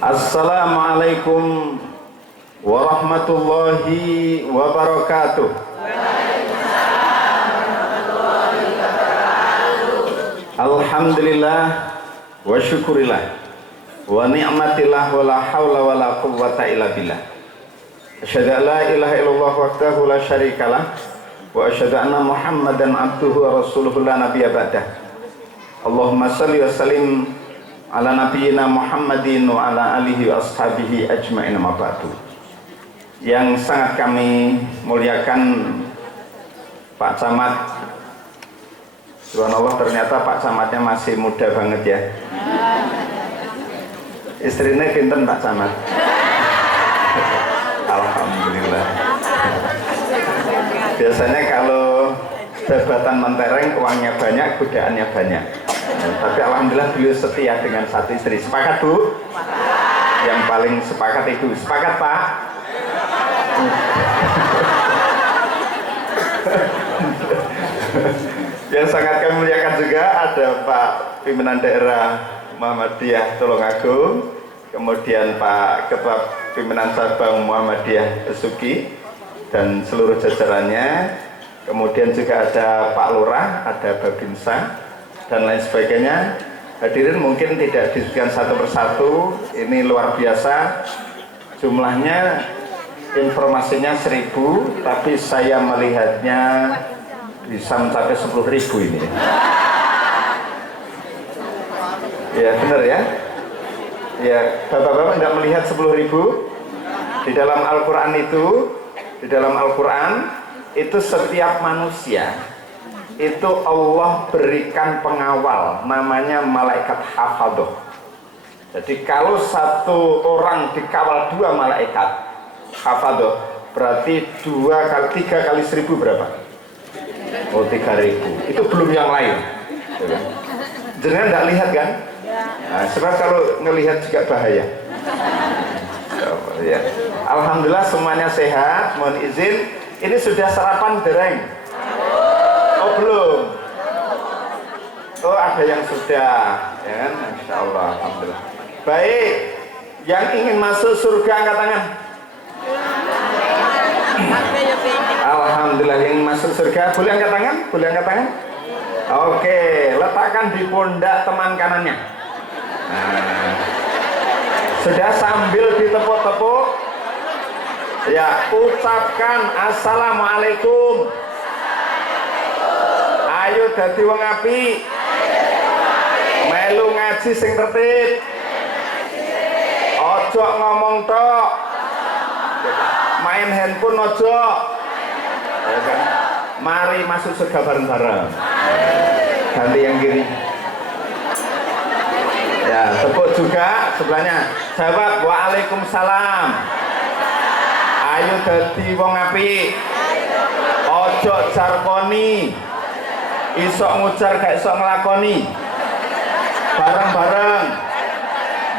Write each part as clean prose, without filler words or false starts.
Assalamualaikum warahmatullahi wabarakatuh. Alhamdulillah wa syukurillah wa ni'matillah wa la hawla wa la quwwata illa billah. Asyhadu an la ilaha illallah wahdahu la syarikalah wa asyhadu anna Muhammadan abduhu wa rasuluhu la nabiyya ba'dah. Allahumma shalli wa sallim ala nabiyyina Muhammadin wa ala alihi wa ashabihi ajma'in ma ba'du. Yang sangat kami muliakan Pak Camat. Subhanallah, ternyata Pak Camatnya masih muda banget ya. Istrinya pinten Pak Camat? Alhamdulillah. Biasanya kalau jabatan mentereng uangnya banyak, godaannya banyak. Tapi alhamdulillah beliau setia dengan satu istri. Sepakat Bu? Yang paling sepakat itu. Sepakat Pak? Yang sangat kami muliakan juga ada Pak Pimpinan Daerah Muhammadiyah Tulungagung, kemudian Pak Ketua Pimpinan Cabang Muhammadiyah Besuki dan seluruh jajarannya, kemudian juga ada Pak Lurah, ada Babinsa dan lain sebagainya. Hadirin mungkin tidak disebutkan satu persatu, ini luar biasa jumlahnya, informasinya 1000, tapi saya melihatnya bisa mencapai 10.000 ini. Ya benar ya. Ya, bapak-bapak tidak melihat 10.000 di dalam Al-Quran itu. Di dalam Al-Quran itu setiap manusia itu Allah berikan pengawal, namanya malaikat hafadhah. Jadi kalau satu orang dikawal 2 malaikat hafadhah, berarti 3 kali 1000 berapa? Oh, 3.000. Itu belum yang lain. Jangan tidak lihat kan? Nah, sebab kalau ngelihat juga bahaya. Ya. Alhamdulillah semuanya sehat. Mohon izin, ini sudah sarapan dereng? Oh belum? Oh ada yang sudah, ya kan? Insya Allah, alhamdulillah. Baik, yang ingin masuk surga angkat tangan. Alhamdulillah, yang masuk surga boleh angkat tangan? Boleh angkat tangan? Oke, letakkan di pundak teman kanannya. Nah, sudah sambil ditepuk-tepuk, ya ucapkan assalamualaikum. Ayo dadi wong apik, melu ngaji sing tertib, ojo ngomong tok, main handphone ojo. Mari masuk surga bareng-bareng. Ganti yang kiri. Ya, tepuk juga sebelahnya. Jawab waalaikumsalam. Ayo dadi wong apik. Ojo jarkoni. Isok ngujar gak isok ngelakoni. Bareng-bareng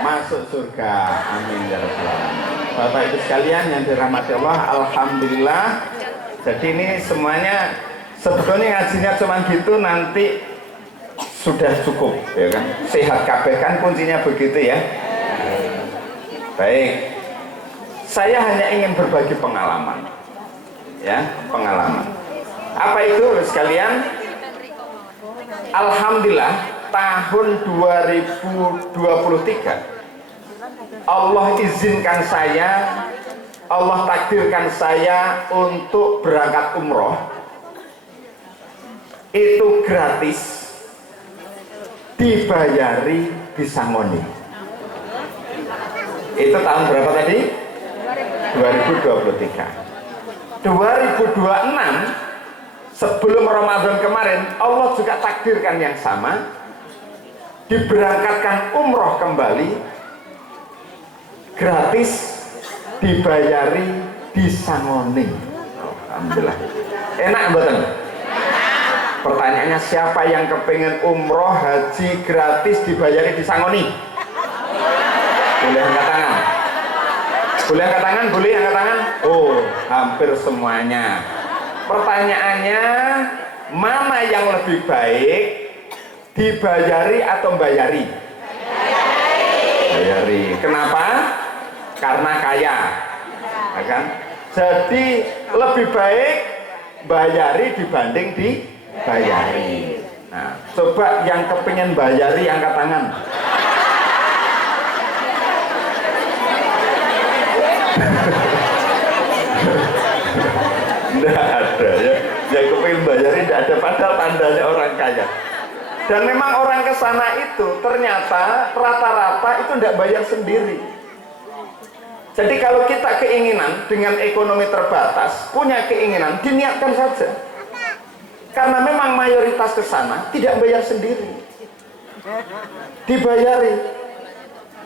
masuk surga. Amin ya rabbal alamin. Bapak Ibu sekalian yang dirahmati Allah, alhamdulillah. Jadi ini semuanya sebetulnya ngajinya cuma gitu, nanti sudah cukup ya kan. Sehat kabeh kan kuncinya begitu ya. Baik, saya hanya ingin berbagi pengalaman ya, pengalaman. Apa itu sekalian? Alhamdulillah tahun 2023 Allah izinkan saya, Allah takdirkan saya untuk berangkat umroh. Itu gratis, dibayari di Sangoni. Itu tahun berapa tadi? 2023. 2026 sebelum Ramadan kemarin Allah juga takdirkan yang sama, diberangkatkan umroh kembali gratis, dibayari di Sangoni. Alhamdulillah. Enak mboten? Pertanyaannya, siapa yang kepengen umroh haji gratis dibayari di Sangoni? Boleh angkat tangan? Boleh angkat tangan? Boleh angkat tangan? Oh, hampir semuanya. Pertanyaannya, mana yang lebih baik, dibayari atau membayari? bayari. Kenapa? Karena kaya, ya kan? Jadi lebih baik bayari dibanding dibayari. Nah, coba yang kepingin bayari angkat tangan. Tidak ada ya, yang kepingin bayari tidak ada, padahal tandanya orang kaya. Dan memang orang ke sana itu ternyata rata-rata itu tidak bayar sendiri. Jadi kalau kita keinginan dengan ekonomi terbatas, punya keinginan, diniatkan saja. Karena memang mayoritas ke sana tidak bayar sendiri, dibayari.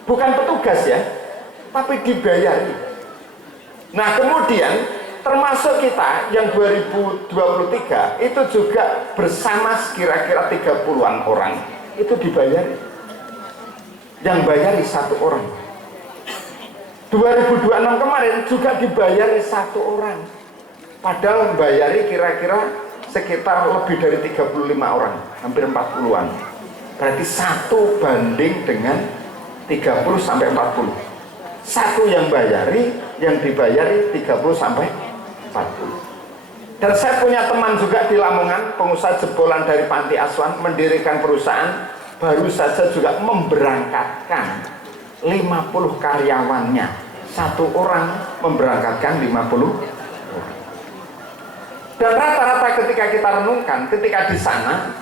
Bukan petugas ya, tapi dibayari. Nah kemudian termasuk kita yang 2023 itu juga bersama kira-kira 30-an orang itu dibayari. Yang bayari satu orang. 2026 kemarin juga dibayari satu orang. Padahal membayari kira-kira sekitar lebih dari 35 orang, hampir 40-an. Berarti 1 banding dengan 30 sampai 40. Satu yang bayari, yang dibayari 30 sampai 40. Dan saya punya teman juga di Lamongan, pengusaha jebolan dari panti asuhan, mendirikan perusahaan, baru saja juga memberangkatkan 50 karyawannya. Satu orang memberangkatkan 50. Dan rata-rata ketika kita renungkan, ketika di sana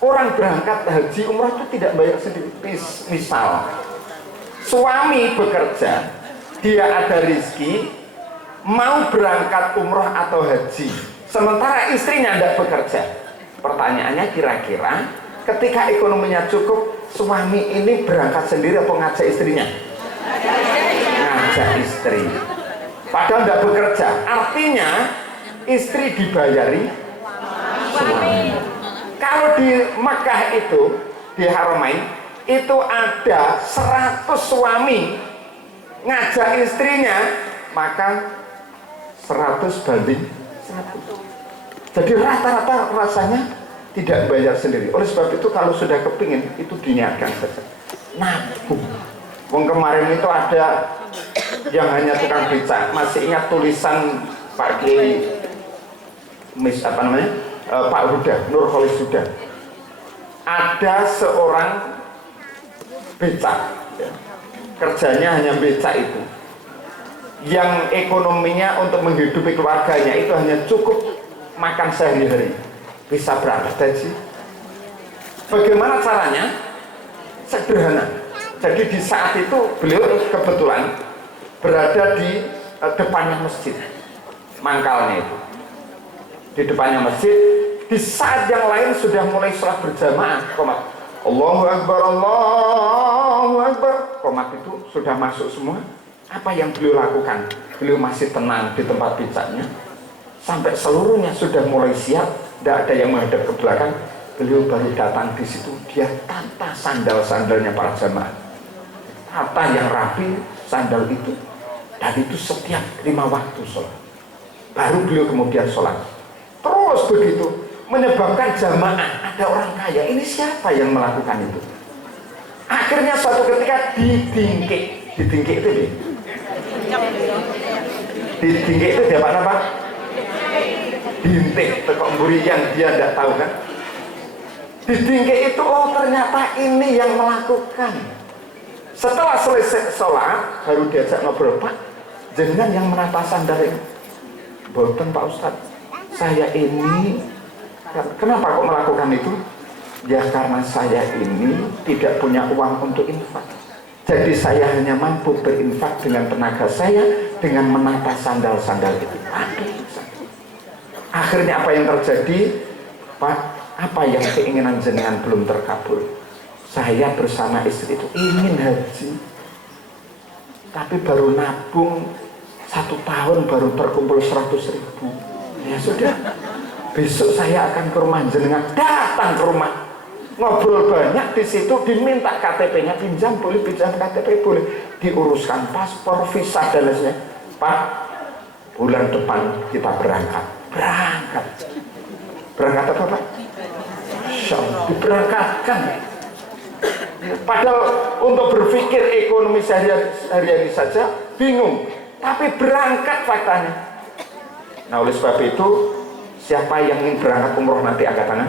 orang berangkat haji umrah itu tidak bayar sendiri. Misal suami bekerja, dia ada rizki, mau berangkat umrah atau haji, sementara istrinya tidak bekerja. Pertanyaannya kira-kira ketika ekonominya cukup, suami ini berangkat sendiri atau ngajak istrinya? Ngajak istri. Padahal tidak bekerja. Artinya istri dibayari suami. Kalau di Makkah itu, di Haramain itu ada 100 suami ngajak istrinya, maka 100 banding 100. Jadi rata-rata rasanya tidak bayar sendiri. Oleh sebab itu kalau sudah kepingin, itu diniatkan saja. Nabung. Wong kemarin itu ada yang hanya tukang beca, masih ingat tulisan Pak Kiai Pak Huda, Nur Kholis Huda. Ada seorang becak, ya, kerjanya hanya becak itu, yang ekonominya untuk menghidupi keluarganya itu hanya cukup makan sehari-hari, bisa berangkat haji. Bagaimana caranya? Sederhana. Jadi di saat itu beliau kebetulan berada di depannya masjid, mangkalnya itu di depannya masjid. Di saat yang lain sudah mulai sholat berjamaah, komat Allahu Akbar, Allahu Akbar, komat itu sudah masuk semua. Apa yang beliau lakukan? Beliau masih tenang di tempat becaknya sampai seluruhnya sudah mulai siap, tidak ada yang menghadap ke belakang. Beliau baru datang di situ, dia tata sandal-sandalnya para jamaah, tata yang rapi sandal itu, dan itu setiap 5 waktu sholat. Baru beliau kemudian sholat. Terus begitu menyebabkan jamaah, ada orang kaya, ini siapa yang melakukan itu? Akhirnya suatu ketika didingkik itu nih. Didingkik itu dapat apa? Dintik, tekok mburi yang dia tidak tahu kan? Didingkik itu, oh ternyata ini yang melakukan. Setelah selesai sholat, baru diajak ngobrol, Pak, jenengan yang menata sandal ini? Boten Pak Ustadz, saya ini, kenapa kok melakukan itu? Ya karena saya ini tidak punya uang untuk infak. Jadi saya hanya mampu berinfak dengan tenaga saya, dengan menata sandal-sandal itu. Akhirnya apa yang terjadi? Pak, apa yang keinginan jenengan belum terkabul? Saya bersama istri itu ingin haji, tapi baru nabung 1 tahun baru terkumpul 100.000. Ya sudah, besok saya akan ke rumah jenengan, datang ke rumah, ngobrol banyak di situ, diminta KTP-nya, pinjam boleh, pinjam KTP boleh, diuruskan paspor, visa dan lainnya. Pak, bulan depan kita berangkat. Berangkat apa Pak? Diberangkatkan. Padahal untuk berpikir ekonomi sehari-hari saja bingung, tapi berangkat faktanya. Nah oleh sebab itu, siapa yang ingin berangkat umroh nanti angkat tangan?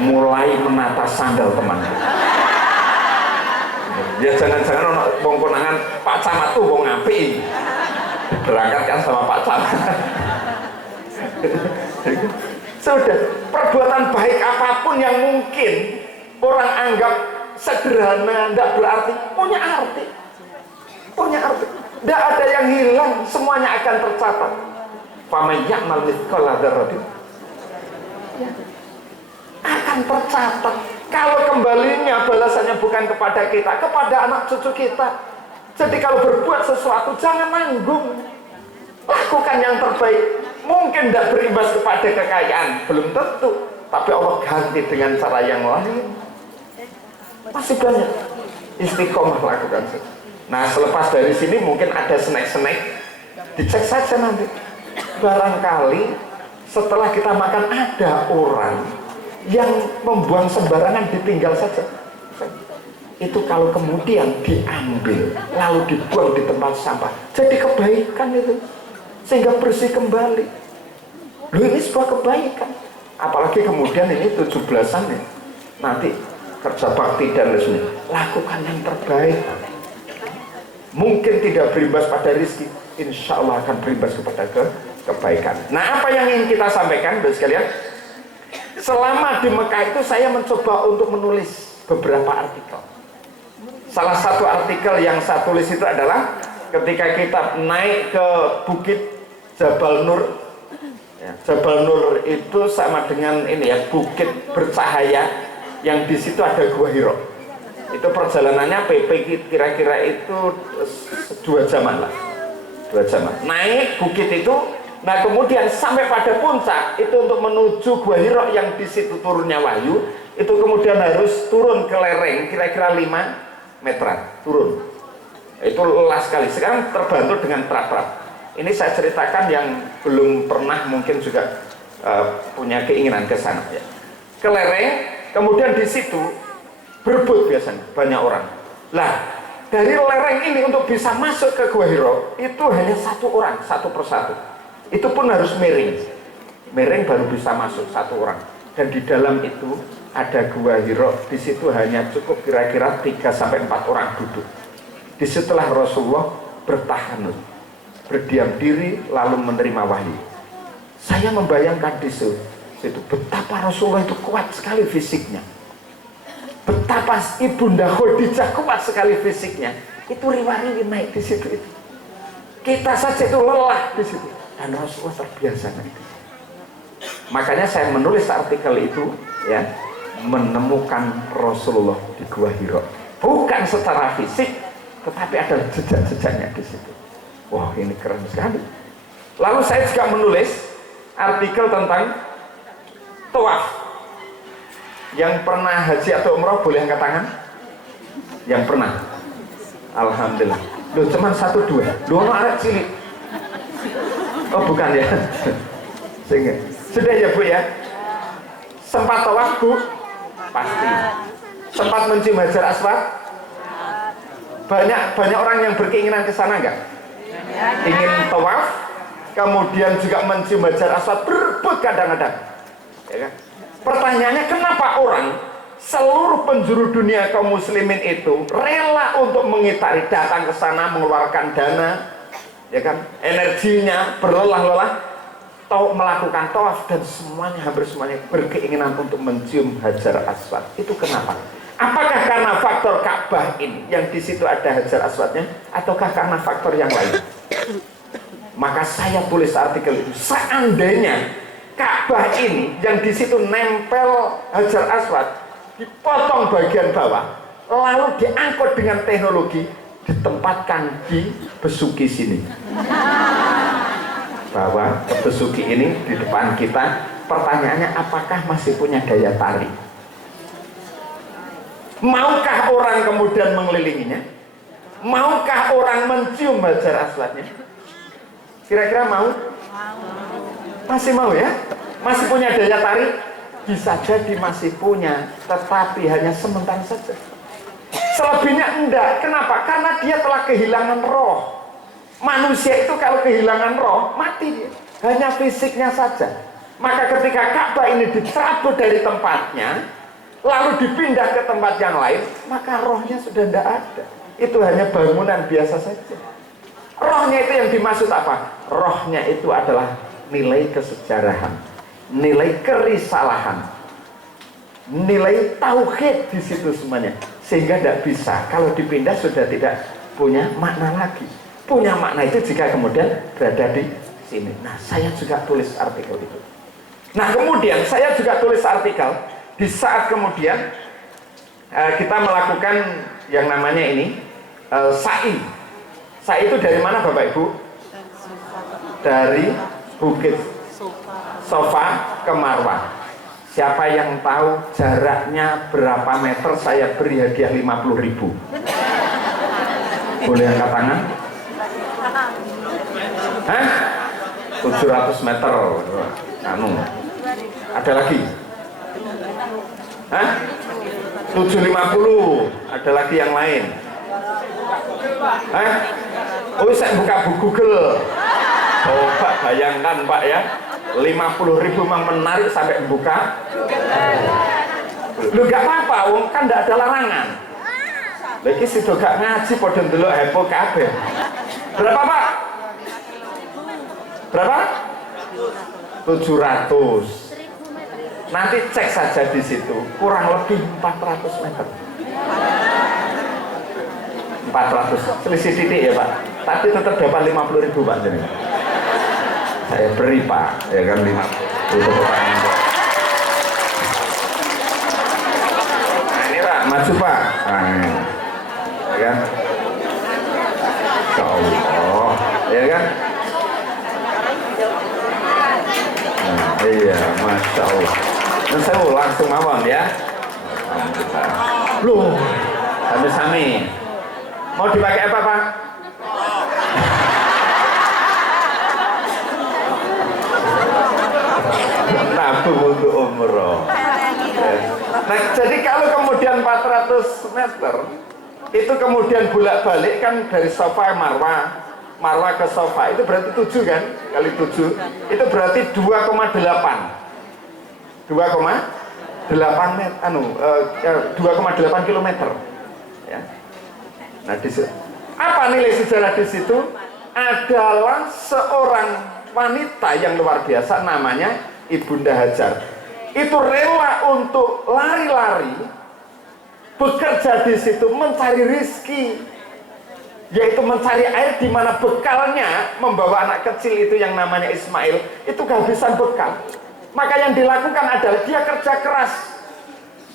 Mulai menata sandal teman. Ya jangan-jangan orang wong konangan Pak Camat tuh wong apik. Berangkatkan sama Pak Camat. Sudah, perbuatan baik apapun yang mungkin orang anggap sederhana, tidak berarti, punya arti. Punya arti. Tidak ada yang hilang, semuanya akan tercatat. Faman ya'mal mithqala dzarratin akan tercatat. Kalau kembalinya balasannya bukan kepada kita, kepada anak cucu kita. Jadi kalau berbuat sesuatu jangan nanggung, lakukan yang terbaik. Mungkin tidak berimbas kepada kekayaan, belum tentu, tapi Allah ganti dengan cara yang lain. Masih banyak. Istiqomah lakukan. Nah selepas dari sini mungkin ada snack-snack, dicek saja nanti. Barangkali setelah kita makan ada orang yang membuang sembarangan, ditinggal saja. Itu kalau kemudian diambil lalu dibuang di tempat sampah, jadi kebaikan itu, sehingga bersih kembali. Loh ini sebuah kebaikan. Apalagi kemudian ini 17-an ya, nanti kerja bakti dan resmi, lakukan yang terbaik. Mungkin tidak berimbas pada rezeki, insya Allah akan berimbas kepada kebaikan. Nah apa yang ingin kita sampaikan Bapak sekalian, selama di Mekah itu saya mencoba untuk menulis beberapa artikel. Salah satu artikel yang saya tulis itu adalah ketika kita naik ke bukit Jabal Nur. Ya, Jabal Nur itu sama dengan ini ya, bukit bercahaya yang di situ ada Gua Hiro. Itu perjalanannya PP kira-kira itu 2 jaman lah. 2 jaman. Naik bukit itu, nah kemudian sampai pada puncak itu untuk menuju Gua Hiro yang di situ turunnya wahyu, itu kemudian harus turun ke lereng kira-kira 5 meteran turun. Itu lelah sekali. Sekarang terbantu dengan trap-trap. Ini saya ceritakan yang belum pernah mungkin juga punya keinginan ke sana ya. Ke lereng, kemudian di situ berebut biasanya banyak orang. Lah, dari lereng ini untuk bisa masuk ke Gua Hiro itu hanya 1 orang, 1 persatu. Itu pun harus miring. Miring baru bisa masuk 1 orang. Dan di dalam itu ada Gua Hiro, di situ hanya cukup kira-kira 3-4 orang duduk. Disitulah Rasulullah bertahanut, berdiam diri lalu menerima wahyu. Saya membayangkan di situ betapa Rasulullah itu kuat sekali fisiknya, betapa Ibunda Khadijah kuat sekali fisiknya. Itu riwayat naik di situ itu. Kita saja itu lelah di situ, dan Rasulullah terbiasa naik. Makanya saya menulis artikel itu ya, menemukan Rasulullah di Gua Hiro, bukan secara fisik, tetapi ada jejak-jejaknya di situ. Wah ini keren sekali. Lalu saya juga menulis artikel tentang tawaf. Yang pernah haji atau umrah boleh angkat tangan? Yang pernah? Alhamdulillah. Loh cuma 1-2. Loh anak cilik. Oh bukan ya. Sehingga sudah ya Bu ya. Sempat tawaf Bu? Pasti. Sempat mencium Hajar Aswad? Banyak orang yang berkeinginan ke sana enggak? Ingin tawaf, kemudian juga mencium Hajar Aswad, berebut kadang-kadang. Ya kan? Pertanyaannya kenapa orang seluruh penjuru dunia kaum muslimin itu rela untuk mengitari, datang ke sana, mengeluarkan dana, ya kan, energinya berlelah-lelah, melakukan tawaf, dan semuanya, hampir semuanya berkeinginan untuk mencium Hajar Aswad. Itu kenapa? Apakah karena faktor Ka'bah ini yang di situ ada Hajar Aswadnya, ataukah karena faktor yang lain? Maka saya tulis artikel itu. Seandainya Ka'bah ini yang di situ nempel Hajar Aswad, dipotong bagian bawah, lalu diangkut dengan teknologi, ditempatkan di Besuki sini. Bahwa Besuki ini di depan kita, pertanyaannya apakah masih punya daya tarik? Maukah orang kemudian mengelilinginya? Maukah orang mencium Hajar Aswadnya? Kira-kira mau? Masih mau ya? Masih punya daya tarik? Bisa jadi masih punya, tetapi hanya sementara saja. Selebihnya enggak. Kenapa? Karena dia telah kehilangan roh. Manusia itu kalau kehilangan roh, mati dia. Hanya fisiknya saja. Maka ketika Ka'bah ini dicabut dari tempatnya, lalu dipindah ke tempat yang lain, maka rohnya sudah tidak ada. Itu hanya bangunan biasa saja. Rohnya itu yang dimaksud apa? Rohnya itu adalah nilai kesejarahan, nilai kerisalahan, nilai tauhid di situ semuanya. Sehingga tidak bisa, kalau dipindah sudah tidak punya makna lagi. Punya makna itu jika kemudian berada di sini. Nah, saya juga tulis artikel itu. Nah, kemudian saya juga tulis artikel di saat kemudian kita melakukan yang namanya ini sa'i. Sa'i itu dari mana Bapak Ibu? Dari Bukit Sofa ke Marwah. Siapa yang tahu jaraknya berapa meter, saya beri hadiah 50.000. Boleh angkat tangan? Hah? 700 meter. Anu. Ada lagi? Hah? 750. Ada lagi yang lain? Hah? Oh, saya buka Google. Coba bayangkan Pak ya, 50.000 memang menarik sampai buka. Lu gak apa-apa, kan gak ada larangan. Lagi si gak ngaji pada dulu hepo kabeh. Berapa Pak? Berapa? 700. Nanti cek saja di situ, kurang lebih 400 meter. 400, selisih titik ya Pak. Tapi tetap dapat 50.000 Pak. Jadi saya beri Pak, ya kan 50. Nah ini Pak, maju Pak. Nah ini, ya kan? Ya Allah, ya kan? Nah, iya, Masya Allah. Dan saya mau langsung mawon ya. Loh, sami-sami. Mau dipakai apa Pak? Nabung untuk umroh. Nah, jadi kalau kemudian 400 meter itu kemudian bolak-balik kan dari Safa Marwah, Marwah ke Safa itu berarti 7 kan? Kali 7 itu berarti 2,8 meter, 2,8 kilometer. Ya. Nah, di situ, apa nilai sejarah di situ? Adalah seorang wanita yang luar biasa namanya Ibunda Hajar. Itu rela untuk lari-lari, bekerja di situ mencari rizki, yaitu mencari air di mana bekalnya membawa anak kecil itu yang namanya Ismail itu kehabisan bekal. Maka yang dilakukan adalah dia kerja keras,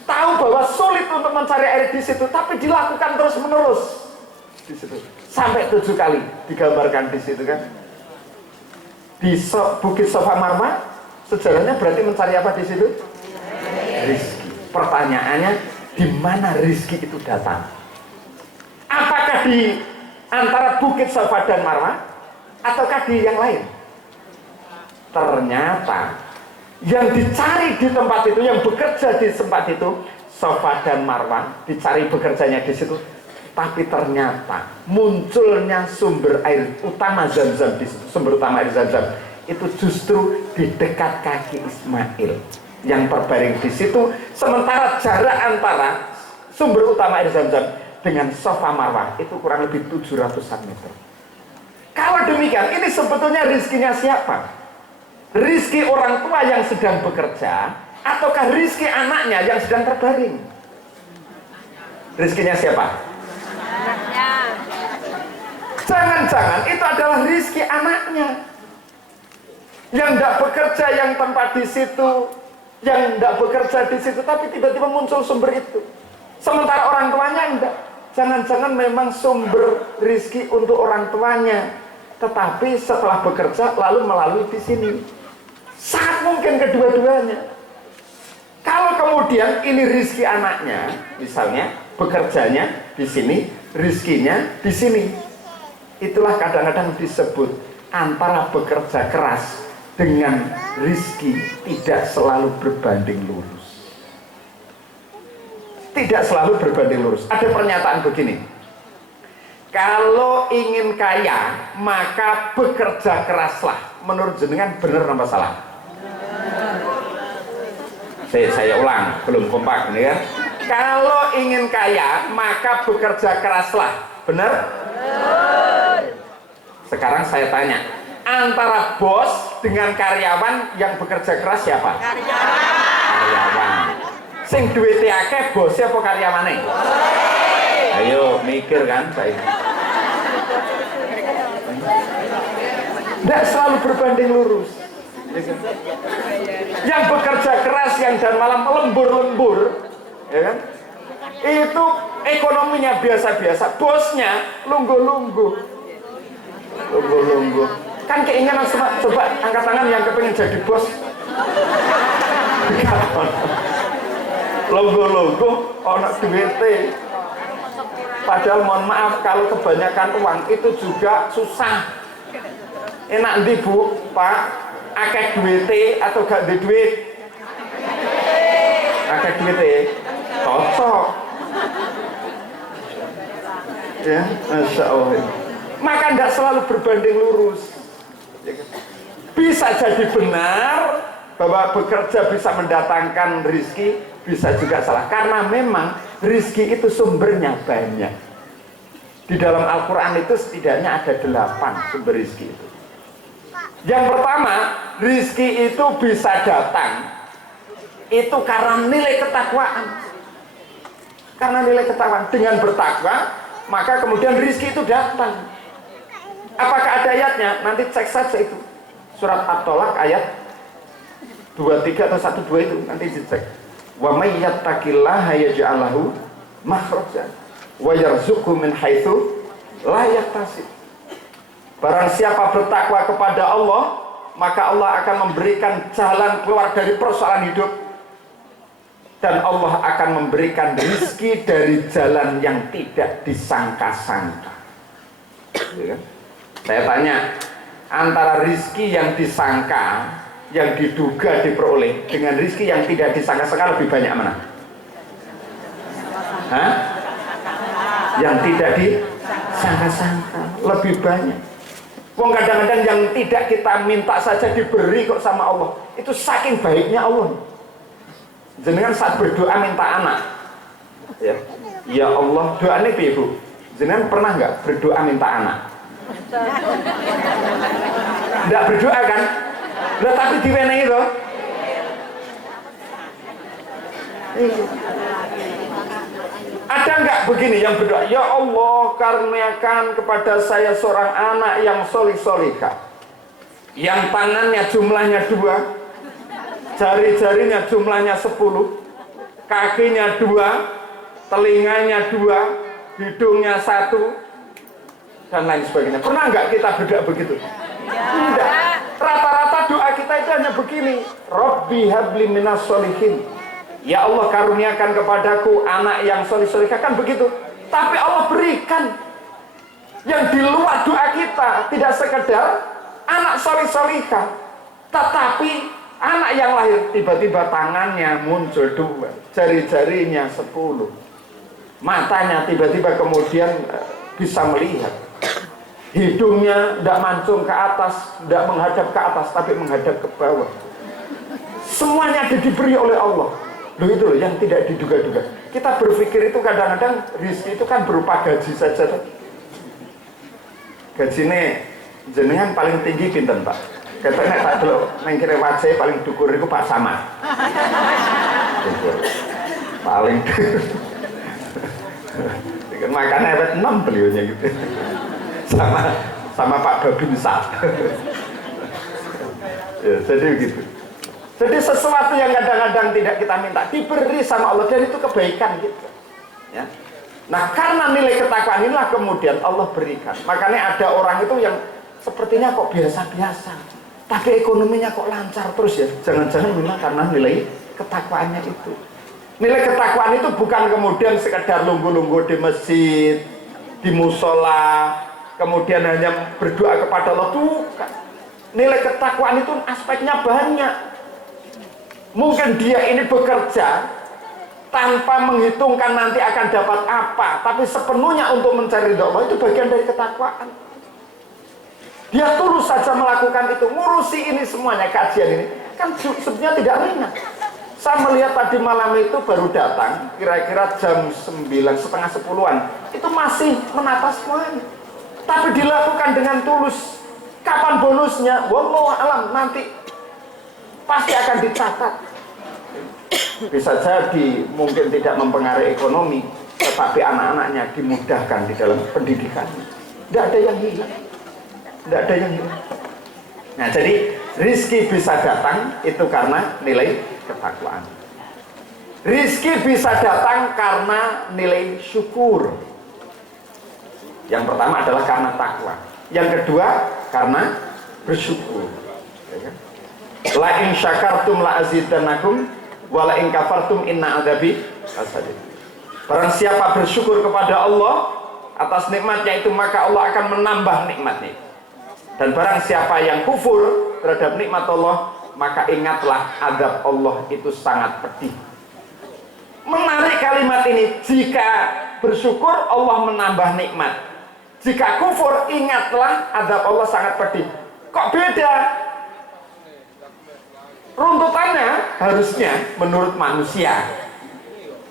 tahu bahwa sulit untuk mencari air di situ, tapi dilakukan terus-menerus di situ sampai 7 kali digambarkan di situ kan. Di Bukit Safa Marwah sejarahnya berarti mencari apa di situ? Rizki. Pertanyaannya, di mana rizki itu datang? Apakah di antara Bukit Safa dan Marwah, ataukah di yang lain? Ternyata yang dicari di tempat itu, yang bekerja di tempat itu, Safa dan Marwah, dicari bekerjanya di situ. Tapi ternyata munculnya sumber air utama Zam-Zam di situ, sumber utama air Zam-Zam itu justru di dekat kaki Ismail yang terbaring di situ. Sementara jarak antara sumber utama air Zam-Zam dengan Safa Marwah itu kurang lebih 700-an meter. Kalau demikian, ini sebetulnya rizkinya siapa? Rizki orang tua yang sedang bekerja, ataukah rizki anaknya yang sedang terbaring? Rizkinya siapa? Jangan-jangan itu adalah rizki anaknya yang tidak bekerja, yang tempat di situ, yang tidak bekerja di situ, tapi tiba-tiba muncul sumber itu. Sementara orang tuanya enggak. Jangan-jangan memang sumber rizki untuk orang tuanya, tetapi setelah bekerja lalu melalui di sini. Sangat mungkin kedua-duanya. Kalau kemudian ini rizki anaknya, misalnya bekerjanya di sini, rizkinya di sini. Itulah kadang-kadang disebut antara bekerja keras dengan rizki tidak selalu berbanding lurus. tidak selalu berbanding lurus. Ada pernyataan begini, kalau ingin kaya maka bekerja keraslah. Menurut jenengan benar apa salah? Saya ulang, belum kompak ini kan. Kalau ingin kaya maka bekerja keraslah. Benar? Sekarang saya tanya, antara bos dengan karyawan yang bekerja keras siapa? Karyawan. Sing duwite akeh bosnya apa karyawane? Ayo mikir kan saya. Tidak selalu berbanding lurus. Yang bekerja keras yang dan malam lembur-lembur, ya kan? Itu ekonominya biasa-biasa, bosnya lungguh-lungguh. Lungguh-lungguh. Kan keinginan coba angkat tangan yang kepengen jadi bos. Lungguh-lungguh ana duwite. Padahal mohon maaf kalau kebanyakan uang itu juga susah. Enak ndi Bu, Pak? Akeh duwite atau gak ada duit? Akeh duwite. Cocok. Ya, Masya Allah. Maka tidak selalu berbanding lurus. Bisa jadi benar bahwa bekerja bisa mendatangkan rizki, bisa juga salah. Karena memang rizki itu sumbernya banyak. Di dalam Al-Quran itu setidaknya ada 8 sumber rizki itu. Yang pertama, rizki itu bisa datang itu karena nilai ketakwaan. Karena nilai ketakwaan, dengan bertakwa maka kemudian rizki itu datang. Apakah ada ayatnya? Nanti cek saja itu. Surat At-Tolak ayat 23 atau 12 itu nanti dicek. Wa may yattaqillaha yaj'al lahu makhrajan wa yarzuqhu min haitsu la yahtasib. Barang siapa bertakwa kepada Allah, maka Allah akan memberikan jalan keluar dari persoalan hidup, dan Allah akan memberikan rezeki dari jalan yang tidak disangka-sangka. Ya kan? Saya tanya, antara rezeki yang disangka, yang diduga diperoleh, dengan rezeki yang tidak disangka-sangka lebih banyak mana? Hah? Yang tidak disangka-sangka lebih banyak. Wong kadang-kadang yang tidak kita minta saja diberi kok sama Allah. Itu saking baiknya Allah. Jenengan saat berdoa minta anak, ya Allah, doanya piye Bu? Jenengan pernah nggak berdoa minta anak? Nggak berdoa kan? Lah tapi diwenehi loh. Ada nggak begini yang berdoa, ya Allah karuniakan kepada saya seorang anak yang solih-solihah, yang tangannya jumlahnya 2, jari-jarinya jumlahnya 10, kakinya 2, telinganya 2, hidungnya 1, dan lain sebagainya. Pernah nggak kita berdoa begitu? Tidak. Rata-rata doa kita itu hanya begini, Rabbi habli minas solihin, ya Allah karuniakan kepadaku anak yang solih-solihah, kan begitu. Tapi Allah berikan yang di luar doa kita, tidak sekedar anak solih-solihah, tetapi anak yang lahir tiba-tiba tangannya muncul 2, jari-jarinya 10, matanya tiba-tiba kemudian bisa melihat, hidungnya tidak mancung ke atas, tidak menghadap ke atas, tapi menghadap ke bawah. Semuanya diberi oleh Allah. Loh itu loh yang tidak diduga-duga. Kita berpikir itu kadang-kadang rezeki itu kan berupa gaji saja. Gajinya jenengan paling tinggi pinten Pak? Katanya tak dulu nengkire wajah paling dukur itu Pak Sama. Paling makanya ada 6 beliaunya gitu. Sama Pak Babinsa. Ya, jadi begitu. Jadi sesuatu yang kadang-kadang tidak kita minta diberi sama Allah, dan itu kebaikan gitu. Ya. Nah karena nilai ketakwaan inilah kemudian Allah berikan. Makanya ada orang itu yang sepertinya kok biasa-biasa, tapi ekonominya kok lancar terus ya. Jangan-jangan memang karena nilai ketakwaannya itu. Nilai ketakwaan itu bukan kemudian sekedar lunggu-lunggu di masjid, di musola, kemudian hanya berdoa kepada Allah, bukan. Nilai ketakwaan itu aspeknya banyak. Mungkin dia ini bekerja tanpa menghitungkan nanti akan dapat apa, tapi sepenuhnya untuk mencari ridho Allah, itu bagian dari ketakwaan. Dia tulus saja melakukan itu, ngurusi ini semuanya, kajian ini kan sebenarnya tidak ringan. Saya melihat tadi malam itu baru datang kira-kira jam 9, setengah 10-an, itu masih menata semuanya, tapi dilakukan dengan tulus. Kapan bonusnya? Wallahu alam, nanti pasti akan dicatat. Bisa jadi mungkin tidak mempengaruhi ekonomi, tetapi anak-anaknya dimudahkan di dalam pendidikan. Tidak ada yang hilang. Tidak ada yang hilang. Nah, jadi rizki bisa datang itu karena nilai ketakwaan. Rizki bisa datang karena nilai syukur. Yang pertama adalah karena takwa. Yang kedua karena bersyukur. La in syakartum la azidannakum wa la in kafartum inna adzabi lasyadid. Barang siapa bersyukur kepada Allah atas nikmatnya itu, maka Allah akan menambah nikmatnya. Dan barang siapa yang kufur terhadap nikmat Allah, maka ingatlah azab Allah itu sangat pedih. Menarik kalimat ini, jika bersyukur Allah menambah nikmat, jika kufur ingatlah azab Allah sangat pedih. Kok beda? Runtutannya harusnya menurut manusia,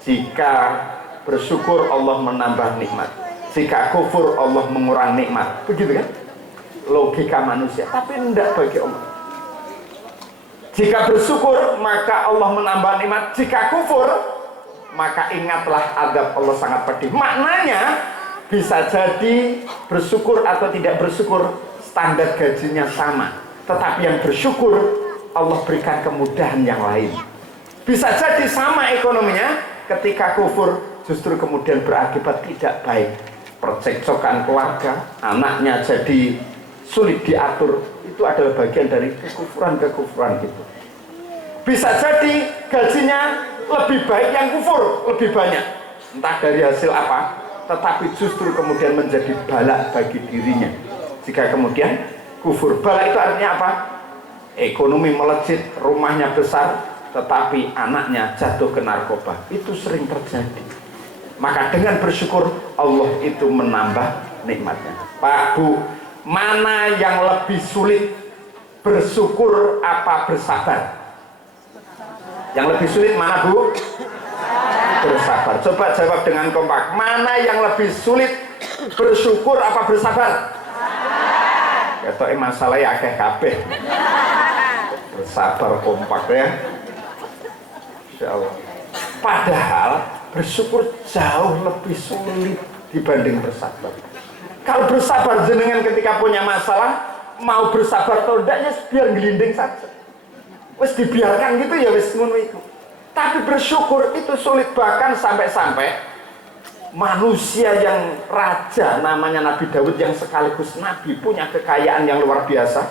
jika bersyukur Allah menambah nikmat, jika kufur Allah mengurangi nikmat, begitu kan? Logika manusia, tapi tidak bagi Allah. Jika bersyukur maka Allah menambah nikmat, jika kufur maka ingatlah azab Allah sangat pedih. Maknanya bisa jadi bersyukur atau tidak bersyukur standar gajinya sama, tetapi yang bersyukur Allah berikan kemudahan yang lain. Bisa jadi sama ekonominya, ketika kufur justru kemudian berakibat tidak baik, percekcokan keluarga, anaknya jadi sulit diatur. Itu adalah bagian dari kekufuran itu. Bisa jadi gajinya lebih baik yang kufur, lebih banyak, entah dari hasil apa, tetapi justru kemudian menjadi bala bagi dirinya jika kemudian kufur. Bala itu artinya apa? Ekonomi melejit, rumahnya besar, tetapi anaknya jatuh ke narkoba. Itu sering terjadi. Maka dengan bersyukur Allah itu menambah nikmatnya. Pak, Bu, mana yang lebih sulit, bersyukur apa bersabar? Yang lebih sulit mana, Bu? Bersabar. Coba jawab dengan kompak. Mana yang lebih sulit, bersyukur apa bersabar? Ketoke masalah ya akeh kabeh. Bersabar kompak ya. Insyaallah. Padahal bersyukur jauh lebih sulit dibanding bersabar. Kalau bersabar jenengan ketika punya masalah, mau bersabar atau tidak ya biar gelinding saja. Wes dibiarkan gitu ya, wes ngono itu. Tapi bersyukur itu sulit, bahkan sampai-sampai manusia yang raja namanya Nabi Daud yang sekaligus nabi, punya kekayaan yang luar biasa.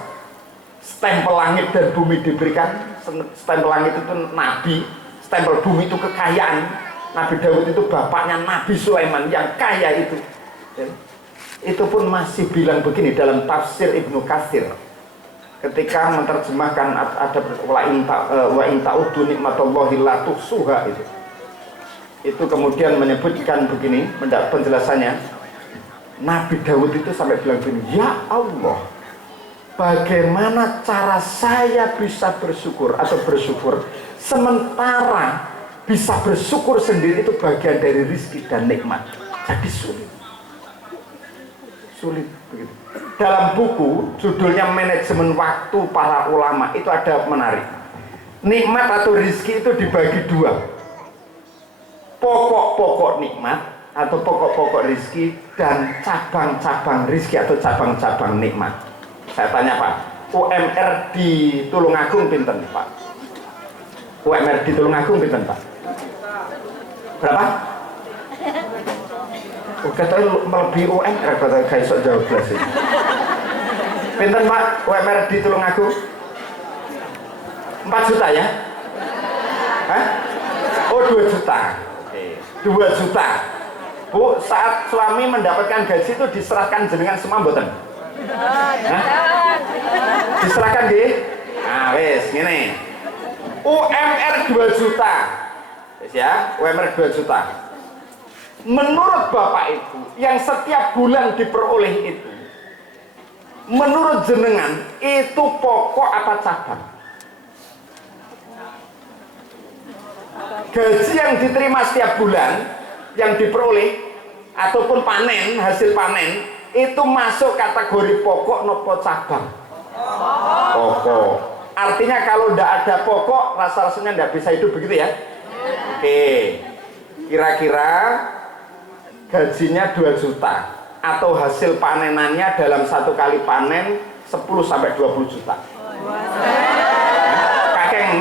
Stempel langit dan bumi diberikan. Stempel langit itu nabi, stempel bumi itu kekayaan. Nabi Daud itu bapaknya Nabi Sulaiman yang kaya itu. Itu pun masih bilang begini dalam tafsir Ibnu Katsir. Ketika menerjemahkan ada wa in ta'uddu nikmatallahi la tuhsuha itu kemudian menyebutkan begini, mendapat penjelasannya. Nabi Daud itu sampai bilang begini, ya Allah, bagaimana cara saya bisa bersyukur atau bersyukur sementara bisa bersyukur sendiri itu bagian dari rizki dan nikmat. Jadi sulit begitu. Dalam buku judulnya Manajemen Waktu Para Ulama itu ada menarik. Nikmat atau rizki itu dibagi dua, pokok-pokok nikmat atau pokok-pokok rizki dan cabang-cabang rizki atau cabang-cabang nikmat. Saya tanya Pak, UMR di Tulungagung pinten Pak? UMR di Tulungagung pinten Pak? Berapa? Katanya melebihi UMR, kata guys sok jawab belas ini. Pinten Pak UMR di Tulungagung? 4 juta ya? Hah? Oh 2 juta. 2 juta. Bu, saat suami mendapatkan gaji itu diserahkan jenengan semua mboten? Diserahkan di? Nah wes, gini. UMR 2 juta. Ya, UMR 2 juta. Menurut Bapak Ibu yang setiap bulan diperoleh itu, menurut jenengan itu pokok apa cabang? Gaji yang diterima setiap bulan yang diperoleh ataupun panen, hasil panen itu masuk kategori pokok nopo cabang? Pokok. Artinya kalau tidak ada pokok, rasa-rasanya tidak bisa hidup, begitu ya? Oke, kira-kira gajinya 2 juta atau hasil panenannya dalam satu kali panen 10-20 juta. Kakeng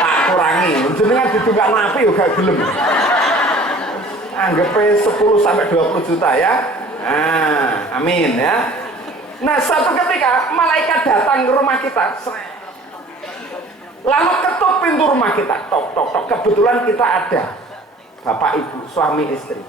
tak kurangi, jenengan ditungak napi juga gelem. Anggapnya 10-20 juta ya. Nah, amin ya. Nah, suatu ketika malaikat datang ke rumah kita, lalu ketuk pintu rumah kita, tok tok tok. Kebetulan kita ada bapak ibu, suami istri.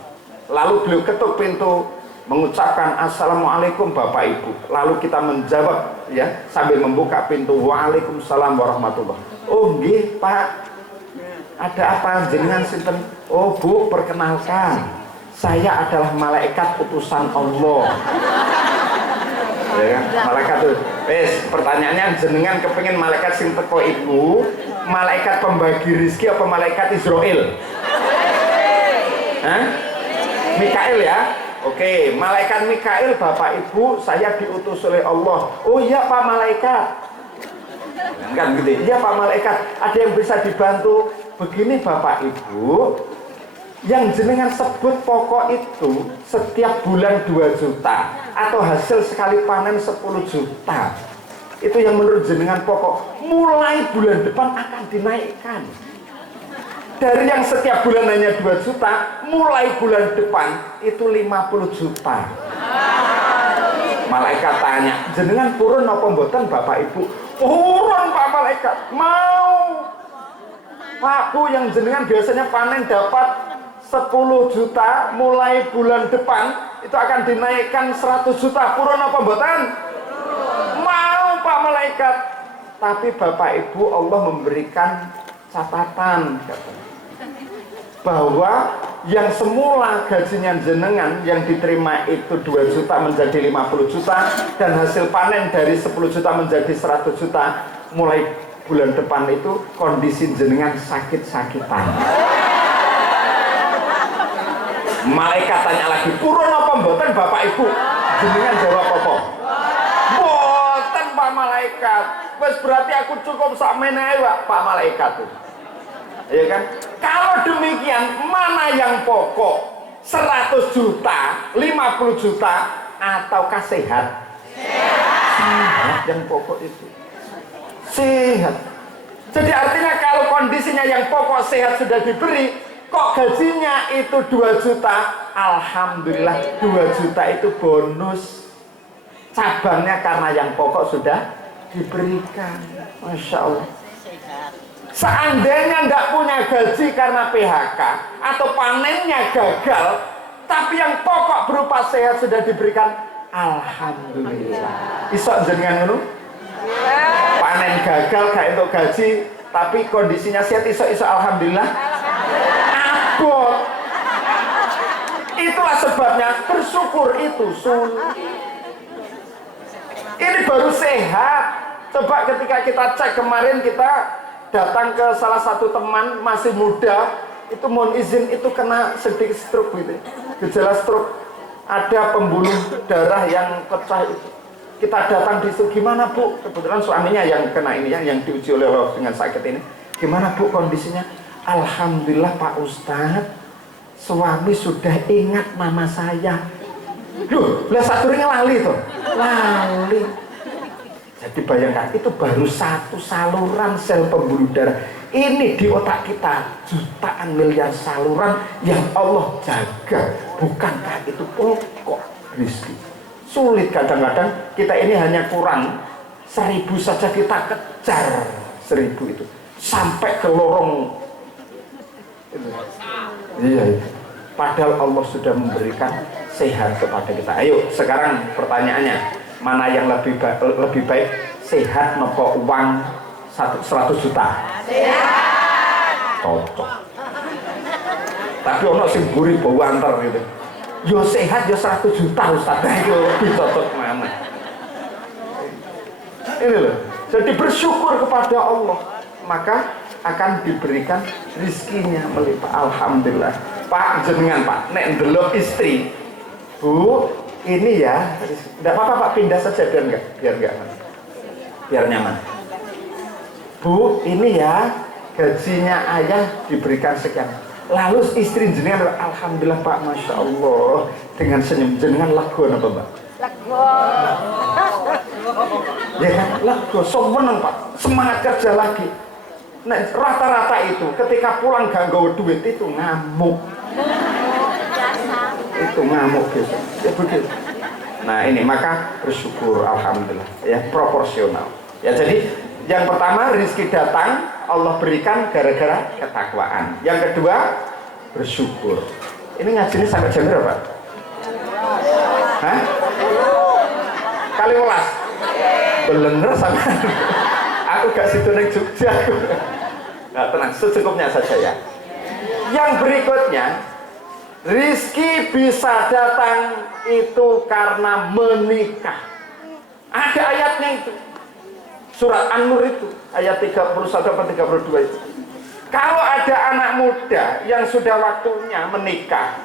Lalu beliau ketuk pintu, mengucapkan assalamualaikum bapak ibu. Lalu kita menjawab ya sambil membuka pintu, waalaikumsalam warahmatullah. Oh nggih pak, ada apa jenengan sinten? Oh bu, perkenalkan, saya adalah malaikat utusan Allah. Ya kan? Malaikat tuh. Pertanyaannya jenengan kepengin malaikat sing teko iku, malaikat pembagi rezeki apa malaikat Israel? Hah? Mikael ya? Oke, malaikat Mikael Bapak Ibu, saya diutus oleh Allah. Oh iya Pak malaikat. Kan gitu. Iya Pak malaikat, ada yang bisa dibantu? Begini Bapak Ibu, yang jenengan sebut pokok itu setiap bulan 2 juta atau hasil sekali panen 10 juta. Itu yang menurut jenengan pokok. Mulai bulan depan akan dinaikkan. Dari yang setiap bulan hanya 2 juta, mulai bulan depan itu 50 juta. Malaikat tanya, jenengan purun apa mboten Bapak Ibu? Purun Pak malaikat, mau. Pak Bu, yang jenengan biasanya panen dapat 10 juta, mulai bulan depan itu akan dinaikkan 100 juta. Purun apa mboten? Mau Pak malaikat. Tapi Bapak Ibu, Allah memberikan catatan bahwa yang semula gajinya jenengan yang diterima itu 2 juta menjadi 50 juta dan hasil panen dari 10 juta menjadi 100 juta, mulai bulan depan itu kondisi jenengan sakit-sakitan. Malaikat tanya lagi, purun apa mboten Bapak Ibu? Jenengan jawab apa? Mboten Pak malaikat. Wes berarti aku cukup sakmene ae Pak malaikat tuh. Ya kan? Kalau demikian, mana yang pokok? 100 juta, 50 juta, ataukah sehat? Sehat yang pokok itu. Sehat. Jadi artinya kalau kondisinya yang pokok sehat sudah diberi, kok gajinya itu 2 juta, alhamdulillah 2 juta itu bonus. Cabangnya karena yang pokok sudah diberikan. Masya Allah. Seandainya tidak punya gaji karena PHK atau panennya gagal, tapi yang pokok berupa sehat sudah diberikan, alhamdulillah. Isok jenengan ngono? Panen gagal gak untuk gaji, tapi kondisinya sehat, isok alhamdulillah. Abot. Itulah sebabnya bersyukur itu sulit. Ini baru sehat. Coba ketika kita cek kemarin, kita datang ke salah satu teman masih muda, itu mohon izin itu kena sedikit stroke gitu, gejala stroke, ada pembuluh darah yang pecah itu. Kita datang di situ, gimana Bu? Kebetulan suaminya yang kena ini ya, yang diuji oleh Allah dengan sakit ini. Gimana Bu kondisinya? Alhamdulillah Pak Ustadz, suami sudah ingat nama saya. Loh, belas satunya lali tuh, lali. Jadi bayangkan, itu baru satu saluran sel pembuluh darah. Ini di otak kita jutaan miliar saluran yang Allah jaga. Bukankah itu pokok rezeki? Sulit kadang-kadang kita ini hanya kurang 1000 saja kita kejar 1000 itu sampai ke lorong itu. Iya itu. Padahal Allah sudah memberikan sehat kepada kita. Ayo sekarang pertanyaannya, mana yang lebih baik, sehat nopo uang 100 juta? Sehat. Cocok. Tapi ono sing buri bau antar gitu. Yo sehat yo 100 juta Ustaz. Itu lebih cocok mana? Ini loh. Jadi bersyukur kepada Allah, maka akan diberikan rizkinya melimpah. Alhamdulillah. Pak jenengan Pak, nek ndelok istri, Bu, ini ya, tidak apa-apa Pak, pindah saja biar enggak, biar nyaman. Bu, ini ya gajinya ayah diberikan sekian. Lalu istri jenengan, alhamdulillah Pak, masya Allah, dengan senyum jenengan lagu apa Mbak? Lagu. Ya kan, lagu, seneng Pak, semangat kerja lagi. Nah, rata-rata itu ketika pulang gak gawe duit itu ngamuk. Itu ngamuk gitu. Ya begitu. Nah ini maka bersyukur alhamdulillah ya proporsional. Ya jadi yang pertama rezeki datang Allah berikan gara-gara ketakwaan. Yang kedua bersyukur. Ini ngajinya sampai jam berapa? Hah? Kali welas. Bener sama. Aku gak situ neng Jogja. Nah, tenang, secukupnya saja ya. Yang berikutnya, rizki bisa datang itu karena menikah. Ada ayatnya itu. Surat An-Nur itu, ayat 31 atau 32 itu. Kalau ada anak muda yang sudah waktunya menikah,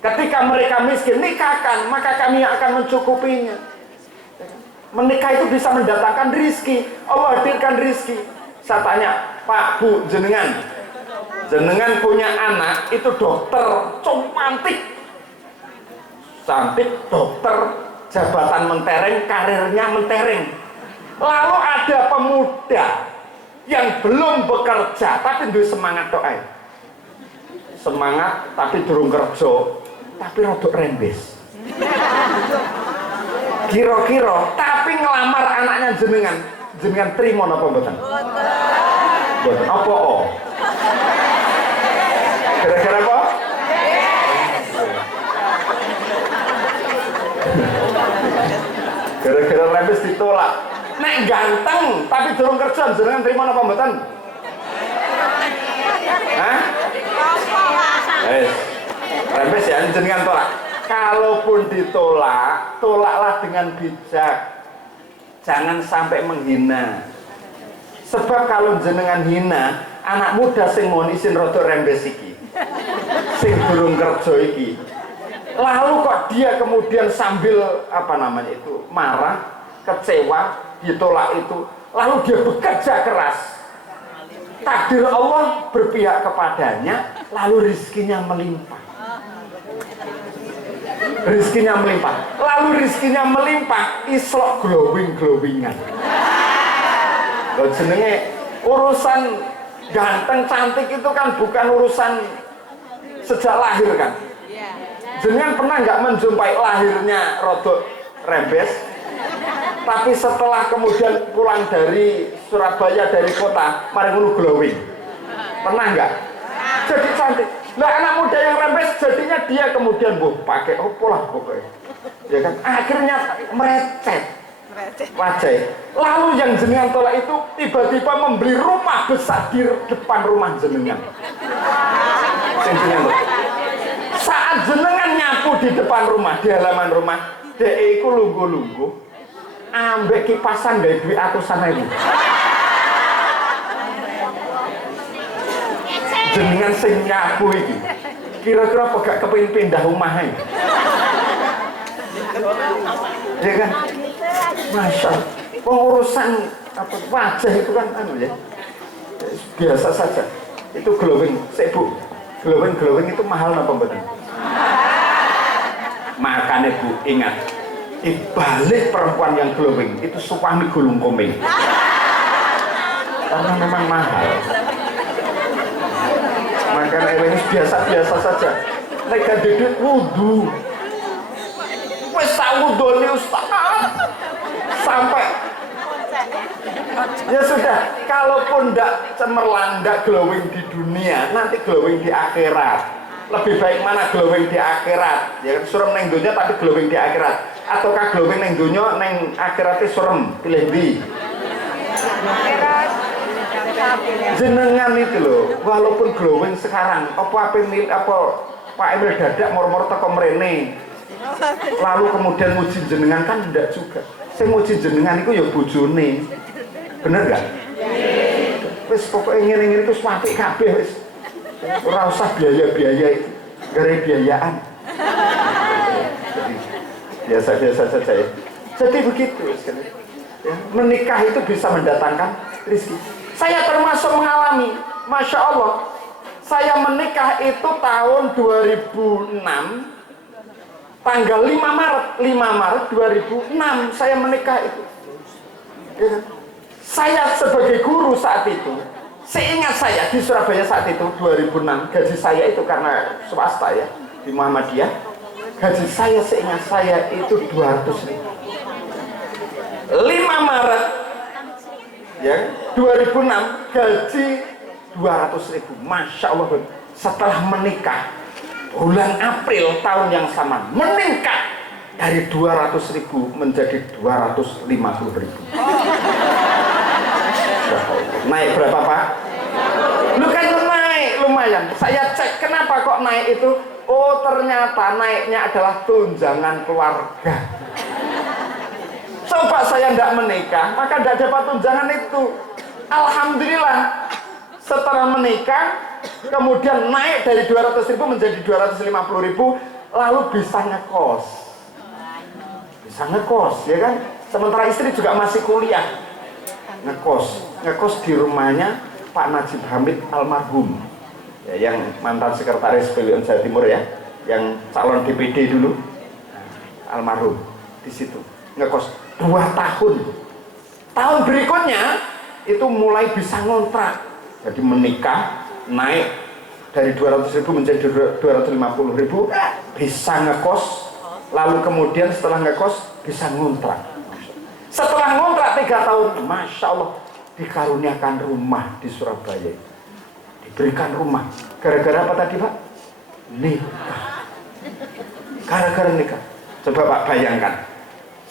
ketika mereka miskin, nikahkan, maka kami akan mencukupinya. Menikah itu bisa mendatangkan rizki. Allah hadirkan rizki. Saya tanya, Pak, Bu, jenengan punya anak itu dokter, cantik dokter, jabatan mentereng, karirnya mentereng. Lalu ada pemuda yang belum bekerja tapi duwe semangat doa. Semangat tapi durung kerja, tapi rodok rembes. Kira-kira tapi ngelamar anaknya jenengan terima napa mboten? Mboten. Apa oh? Kira-kira apa? Gara-gara rembes ditolak. Nek ganteng tapi durung kerja jenengan terima napa mboten? Hah? Rembes ya jenengan tolak. Kalaupun ditolak, tolaklah dengan bijak. Jangan sampai menghina. Sebab kalau jenengan hina, anak muda sing mohon izin rada rembes iki. Sing durung kerja iki. Lalu kok dia kemudian sambil marah, kecewa, ditolak itu, lalu dia bekerja keras. Takdir Allah berpihak kepadanya, lalu rizkinya melimpah. Lalu rizkinya melimpah, islok glowingan. Loh jenenge urusan ganteng cantik itu kan bukan urusan sejak lahir kan. Jenengan pernah nggak menjumpai lahirnya rodok rembes, tapi setelah kemudian pulang dari Surabaya dari kota, mari ngono glowing. Pernah nggak? Jadi cantik. Nah anak muda yang rembes jadinya dia kemudian pakai opo lah pokoknya. Ya kan? Akhirnya merecet wajah. Lalu yang jenengan tolak itu tiba-tiba membeli rumah besar di depan rumah jenengan. Saat jenengan nyapu di depan rumah, di halaman rumah, dek iku lungguh-lungguh, ambek kipasan dari duit atusan ribu. Jenengan sing nyapu iki, kira-kira pegak kepengin pindah rumah ini. Ya kan? Masya Allah, pengurusan wajah itu kan ya biasa saja. Itu glowing, Bu. Glowing itu mahal apa mboten? Makanya Bu ingat, balik perempuan yang glowing itu suami gulung komeng. Karena memang mahal. Makanya ini biasa-biasa saja. Nek duit wudu. Wes sawudone Ustaz. Sampai ya sudah, kalaupun ndak cemerlang, ndak glowing di dunia, nanti glowing di akhirat. Lebih baik mana glowing di akhirat? Ya surem neng dunia tapi glowing di akhirat. Ataukah glowing neng dunia neng akhiratnya surem? Pilih di akhirat. Jenengan itu loh, walaupun glowing sekarang, apa Pak Emil dadak mor-mor teko mrene. Lalu kemudian muji jenengan kan tidak juga. Saya muji jenengan itu ya bojone. Bener gak? Wis pokoknya ngene-ngene iku apik kabeh wis. Ora usah biaya-biaya itu. Gara biayaan. Biasa-biasa saja ya. Jadi begitu sekali. Ya, menikah itu bisa mendatangkan rezeki. Saya termasuk mengalami, Masya Allah. Saya menikah itu tahun 2006, tanggal 5 Maret 2006 saya menikah itu. Ya. Saya sebagai guru saat itu, seingat saya di Surabaya saat itu 2006, gaji saya itu karena swasta ya, di Muhammadiyah, gaji saya seingat saya itu 200.000. 5 Maret ya 2006 gaji 200.000. Masya Allah. Setelah menikah bulan April tahun yang sama meningkat dari 200.000 menjadi 250.000. Naik berapa Pak? Lu kan naik lumayan. Saya cek kenapa kok naik itu. Oh ternyata naiknya adalah tunjangan keluarga. Coba saya tidak menikah, maka tidak dapat tunjangan itu. Alhamdulillah, setelah menikah, kemudian naik dari 200.000 menjadi 250.000, lalu bisa ngekos. Bisa ngekos, ya kan? Sementara istri juga masih kuliah. Ngekos di rumahnya Pak Najib Hamid almarhum. Ya, yang mantan sekretaris PWN Jawa Timur ya, yang calon DPD dulu. Almarhum di situ. Ngekos 2 tahun. Tahun berikutnya itu mulai bisa ngontrak. Jadi menikah naik dari 200.000 menjadi 250.000, bisa ngekos. Lalu kemudian setelah ngekos bisa ngontrak. Setelah ngontrak 3 tahun, Masya Allah dikaruniakan rumah di Surabaya. Diberikan rumah. Gara-gara apa tadi Pak? Nikah. Gara-gara nikah. Coba Pak bayangkan.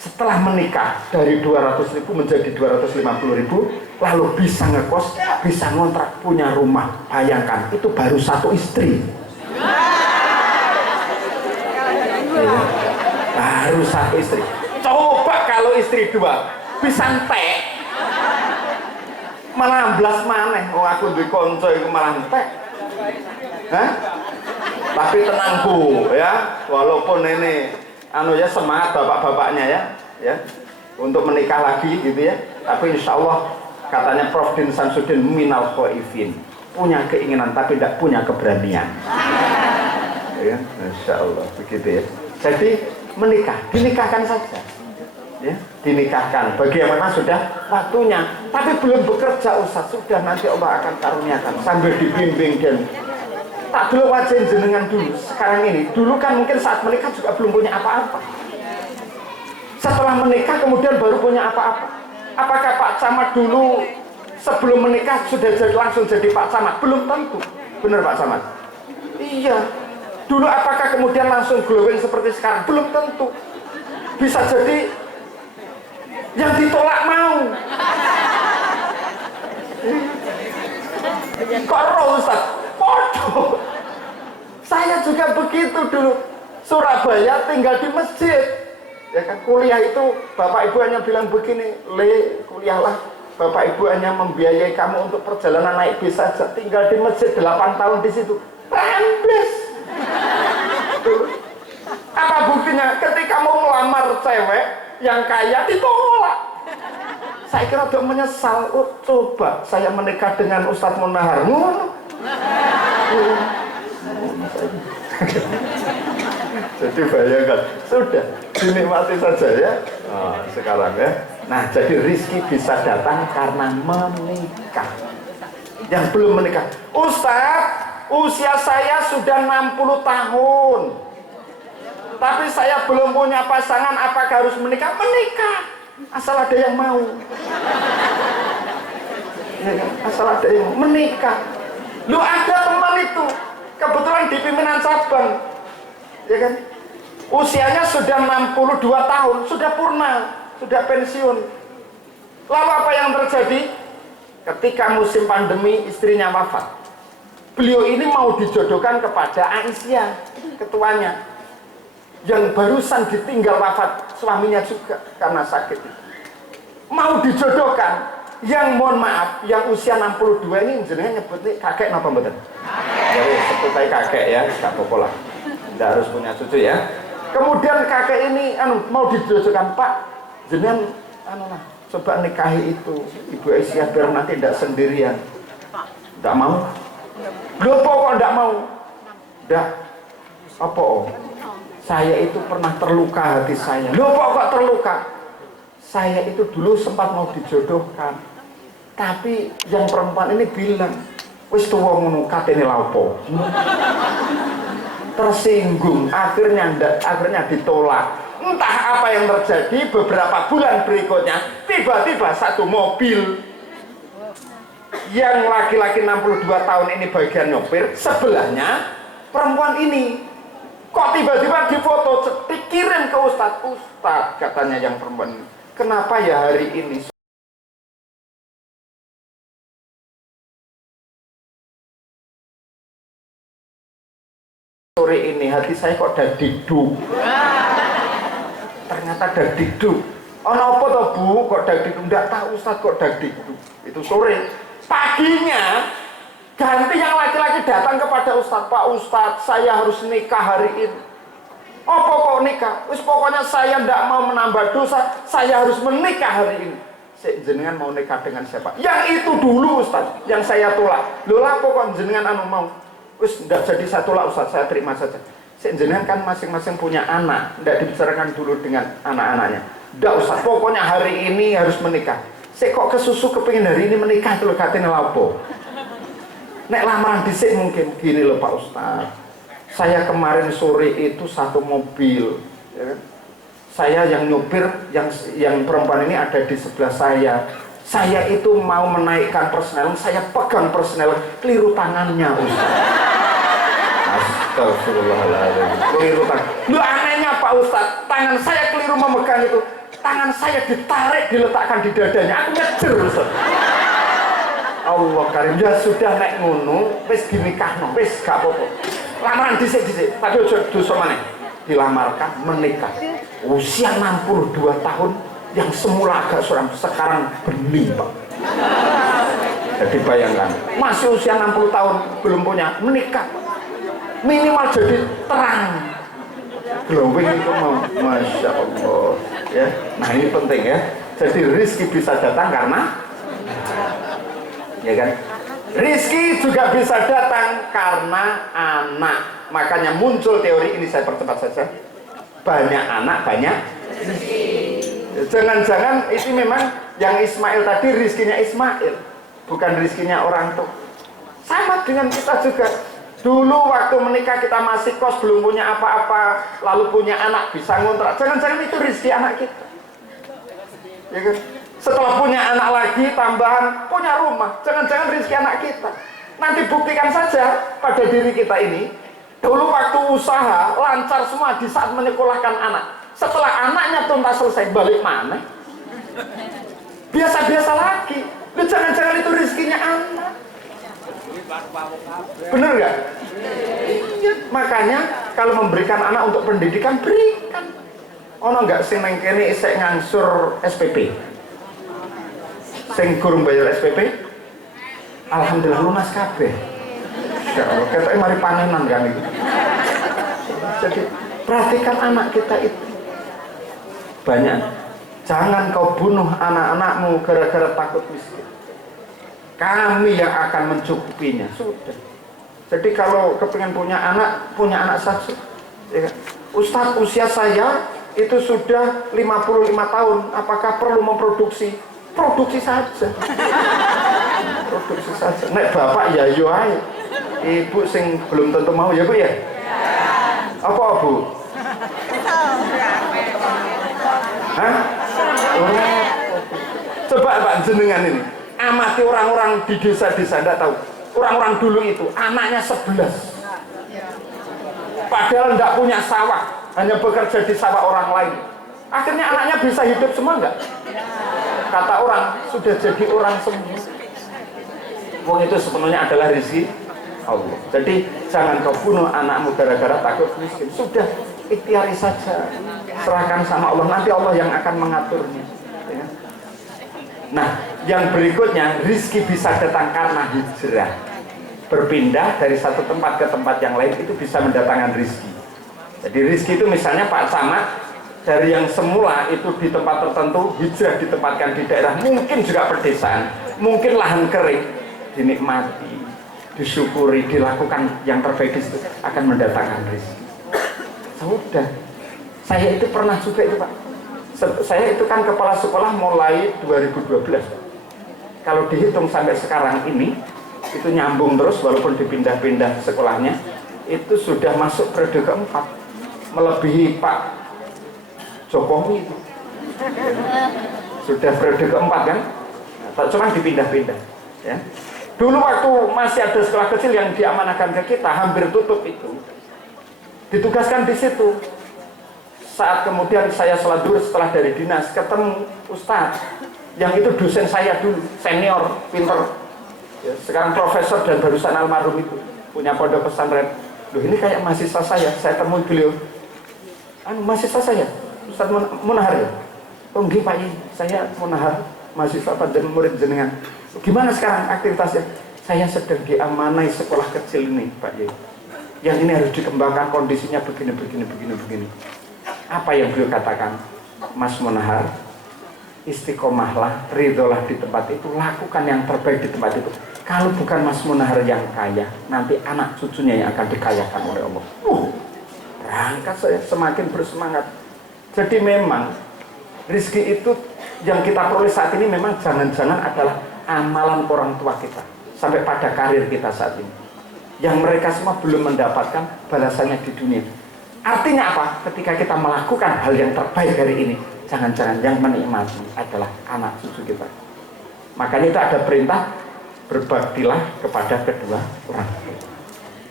Setelah menikah dari 200.000 menjadi 250.000, lalu bisa ngekos, bisa ngontrak, punya rumah. Bayangkan, itu baru 1 istri. Ya, baru 1 istri. Coba kalau istri 2, bisa entek. Malah blas maneh. Oh aku duwe kanca iku malah entek. Hah? Tapi tenang Bu, ya. Walaupun ini ya semangat bapak-bapaknya ya untuk menikah lagi gitu ya, tapi insya Allah katanya Prof. Din Samsudin minal khaifin, punya keinginan tapi tidak punya keberanian ya, insya Allah begitu ya. Jadi menikah, dinikahkan saja ya, dinikahkan bagi yang memang sudah waktunya tapi belum bekerja Ustaz, sudah nanti Allah akan karuniakan sambil dibimbing dan tak dulu wajah jenengan dulu sekarang ini. Dulu kan mungkin saat menikah juga belum punya apa-apa. Setelah menikah kemudian baru punya apa-apa. Apakah Pak Camat dulu sebelum menikah sudah langsung jadi Pak Camat? Belum tentu. Benar Pak Camat? Iya. Dulu apakah kemudian langsung glowing seperti sekarang? Belum tentu. Bisa jadi yang ditolak mau. Kok roh Ustaz? Podo. Saya juga begitu dulu. Surabaya tinggal di masjid. Ya kan kuliah itu bapak ibu hanya bilang begini, Le, kuliahlah. Bapak ibu hanya membiayai kamu untuk perjalanan naik bis saja. Tinggal di masjid 8 tahun di situ. Rambles. Apa buktinya? Ketika mau melamar cewek yang kaya ditolak. Saya kira udah menyesal. Oh, coba saya menikah dengan Ustadz Munahar. Jadi bayangkan, sudah dinikmati saja ya. Sekarang ya. Nah, jadi rizki bisa datang karena menikah. Yang belum menikah, Ustadz, usia saya sudah 60 tahun, tapi saya belum punya pasangan. Apakah harus menikah? Menikah, asal ada yang mau. Asal ada yang menikah. Lu ada teman itu kebetulan di pimpinan cabang, ya kan? Usianya sudah 62 tahun, sudah purna, sudah pensiun. Lalu apa yang terjadi? ketika musim pandemi istrinya wafat. Beliau ini mau dijodohkan kepada Aisyah, ketuanya, yang barusan ditinggal wafat suaminya juga karena sakit. Mau dijodohkan, yang mohon maaf, yang usia 62 ini jenenge nyebutnya kakek napa mboten? Jadi sebutai kakek ya, gak apa-apa lah. Tidak harus punya cucu ya. Kemudian kakek ini mau dijodohkan, Pak, jenengan coba nikahi itu Ibu Aisyah biar nanti tidak sendirian. Tidak mau. Loh kok tidak mau? Tidak. Apa oh? Saya itu pernah terluka hati saya. Loh kok terluka? Saya itu dulu sempat mau dijodohkan, tapi yang perempuan ini bilang, wis tuwa ngono katene laopo. Tersinggung, akhirnya ditolak. Entah apa yang terjadi, beberapa bulan berikutnya tiba-tiba satu mobil yang laki-laki 62 tahun ini bagian nyopir, sebelahnya perempuan ini kok tiba-tiba difoto, dikirim ke Ustadz. Ustadz, katanya yang perempuan ini, kenapa ya hari ini sore ini hati saya kok dadikduk? Ternyata dadikduk. Oh apa toh Bu, kok dadikduk? Enggak tahu Ustadz kok dadikduk. Itu sore. Paginya ganti yang laki-laki datang kepada Ustadz. Pak Ustadz, saya harus nikah hari ini. Apa kok nikah? Wis pokoknya saya tidak mau menambah dosa, saya harus menikah hari ini. Jenengan mau nikah dengan siapa? Yang itu dulu Ustadz, yang saya tolak. Loh apa kok jenengan mau? Wis tidak jadi saya tolak Ustadz, saya terima saja. Jenengan kan masing-masing punya anak, tidak dibicarakan dulu dengan anak-anaknya. Tidak Ustadz, pokoknya hari ini harus menikah. Saya kok kesusu kepingin hari ini menikah tuh katanya lapo. Nek lamaran dhisik mungkin gini loh Pak Ustadz. Saya kemarin sore itu satu mobil, ya kan? Saya yang nyopir, yang perempuan ini ada di sebelah saya. Saya itu mau menaikkan persneling, saya pegang persneling, keliru tangannya Ustadz. Astagfirullahaladzim, keliru tangan. Lu anehnya Pak Ustadz, tangan saya keliru memegang itu. Tangan saya ditarik, diletakkan di dadanya. Aku ngejer Ustadz. Allah karim, ya sudah nek ngono, wis dinikahno, wis gak apa-apa. Lamaran dhisik-dhisik, tapi aja dosa maneh. Dilamarkan, menikah. Usia 62 tahun yang semula agak suram, sekarang bening, Pak. Jadi bayangkan, masih usia 60 tahun belum punya, menikah. Minimal jadi terang. Glowing itu mau, Masya Allah ya. Nah ini penting ya. Jadi rizki bisa datang karena, ya kan, rizki juga bisa datang karena anak. Makanya muncul teori ini, saya percepat saja. Banyak anak, banyak rizki. Jangan-jangan itu memang yang Ismail tadi rizkinya Ismail, bukan rizkinya orang tua. Sama dengan kita juga. Dulu waktu menikah kita masih kos, belum punya apa-apa, lalu punya anak, bisa ngontrak. Jangan-jangan itu rezeki anak kita. Ya kan? Setelah punya anak lagi, tambahan, punya rumah. Jangan-jangan rezeki anak kita. Nanti buktikan saja pada diri kita ini. Dulu waktu usaha, lancar semua di saat menyekolahkan anak. Setelah anaknya tuntas selesai, balik mana? Biasa-biasa lagi. Jangan-jangan itu rezekinya anak. Bener nggak? Iya. Makanya kalau memberikan anak untuk pendidikan, berikan. Ono nggak sing nang kene isek ngangsur SPP? Sing gurung bayar SPP? Alhamdulillah lunas kabeh. Ya Allah, ketoke mari panenan kan itu. Jadi perhatikan anak kita itu. Banyak. Jangan kau bunuh anak-anakmu gara-gara takut miskin. Kami yang akan mencukupinya. Sudah. Jadi kalau kepingin punya anak saja. Ya. Ustadz, usia saya itu sudah 55 tahun. Apakah perlu memproduksi? Produksi saja. Produksi saja. Nek bapak ya yo ae. Ibu sing belum tentu mau ya Bu ya? Apa Bu? Hah? Coba Pak jenengan ini amati orang-orang di desa-desa, enggak tahu. Orang-orang dulu itu anaknya 11. Padahal enggak punya sawah, hanya bekerja di sawah orang lain. Akhirnya anaknya bisa hidup semua enggak? Kata orang sudah jadi orang semua. Wong itu sepenuhnya adalah rezeki Allah. Jadi jangan kau bunuh anakmu gara-gara takut miskin. Sudah, ikhtiari saja, serahkan sama Allah, nanti Allah yang akan mengaturnya, ya. Nah, yang berikutnya, rizki bisa datang karena hijrah, berpindah dari satu tempat ke tempat yang lain, itu bisa mendatangkan rizki. Jadi rizki itu misalnya Pak Samad dari yang semula itu di tempat tertentu, hijrah ditempatkan di daerah mungkin juga pedesaan, mungkin lahan kering, dinikmati, disyukuri, dilakukan yang terbaik di situ, akan mendatangkan rezeki. Sudah, saya itu pernah juga itu Pak. Saya itu kan kepala sekolah mulai 2012. Kalau dihitung sampai sekarang ini, itu nyambung terus walaupun dipindah-pindah sekolahnya, itu sudah masuk periode keempat, melebihi Pak Jokowi itu. Sudah periode keempat kan? Cuma dipindah-pindah, ya. Dulu waktu masih ada sekolah kecil yang diamanahkan ke kita, hampir tutup itu, ditugaskan di situ. Saat kemudian saya sholat duhur setelah dari dinas, ketemu Ustadz yang itu dosen saya dulu, senior, pinter, ya, sekarang profesor dan barusan almarhum itu, punya pondok pesantren. Loh, ini kayak mahasiswa saya temui beliau. Mahasiswa saya, Ustadz Munahar ya? Oh enggak Pak, saya Munahar, mahasiswa pada murid jenengan. Gimana sekarang aktivitasnya? Saya sedang diamanai sekolah kecil ini Pak Yai. Yang ini harus dikembangkan, kondisinya begini. Apa yang beliau katakan? Mas Munahar, istiqomahlah, ridholah di tempat itu, lakukan yang terbaik di tempat itu. Kalau bukan Mas Munahar yang kaya, nanti anak cucunya yang akan dikayakan oleh Allah. Berangkat saya semakin bersemangat. Jadi memang rezeki itu yang kita peroleh saat ini memang jangan-jangan adalah amalan orang tua kita sampai pada karir kita saat ini, yang mereka semua belum mendapatkan balasannya di dunia. Artinya apa? Ketika kita melakukan hal yang terbaik hari ini, jangan-jangan yang menikmati adalah anak cucu kita. Makanya itu ada perintah, berbaktilah kepada kedua orang tua,